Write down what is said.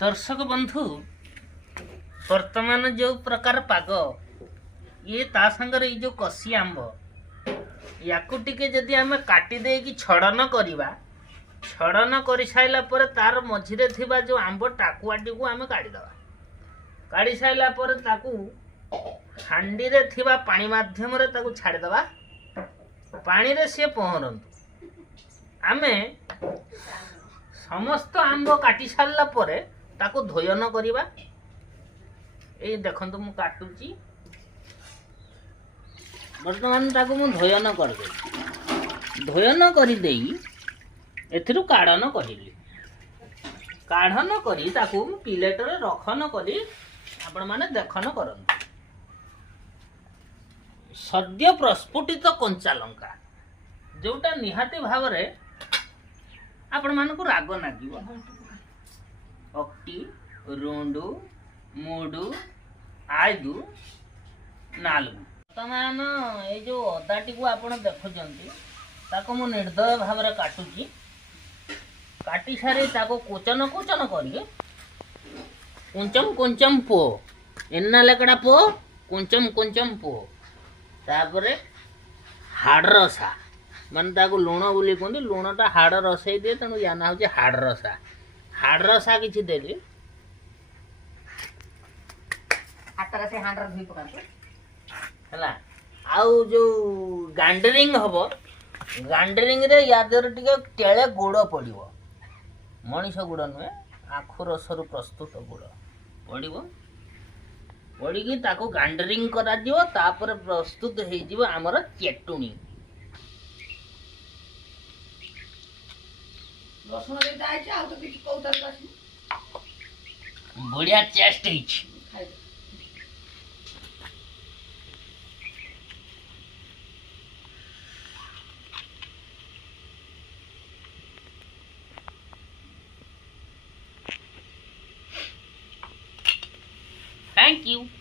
दर्शक बंधु वर्तमान जो प्रकार पाग ये ता संगर ये जो कसी आंब या जदि आम काटी देकी छड़न करवा छड़न कर साइला पर तार मझिरे थिबा जो आंब टाकुआटी को आम काढ़ीदवा काढ़ी साइला पर ताकू हांडी रे थिबा पानी माध्यम रे ताकू छाड़ीदवा पानी रे से पहरंतु आमे समस्त आंब काटी सारला परे ताकू धोयन करवा ए देखंतु मु काटुची वर्तमान ताकू मु धोयन कर दे धोयन करि देई एथिरु काढन करिली काढन करी ताकू प्लेट रे रखन करी आपण माने देखन करन सद्य प्रस्फुटित कंचा लंका जोटा निहाती भाव रे आपण मानकु राग नागिबो अक्टी रुंडू मुडू आयदू नालगु वर्तमान ए जो अदाटी को आपण देखुचंती ताको मु निर्दय भाव रे काटुची काटी सारी ताको कोचन कोचन करिए कुंचम कुंचम पो एन्ना लेकड़ा पो कुंचम कुंचम पो तापरे हाड़ रसा माने ताको लुण बोली कहते लुणटा हाड़ रसई दिए तेणु या ना हूँ हाड़ रसा किसी देली है आउ जो गांडरिंग हम गांडरिंग रे या देर टिके टेले गुड़ पड़ो मनीष गुड़ नुहे आखु रसरु प्रस्तुत गुड़ पड़ो पड़ी ताको गांडरिंग करा दियो तापर प्रस्तुत हो जिवो आमर चेटुनी बढ़िया टेस्ट है। Thank you.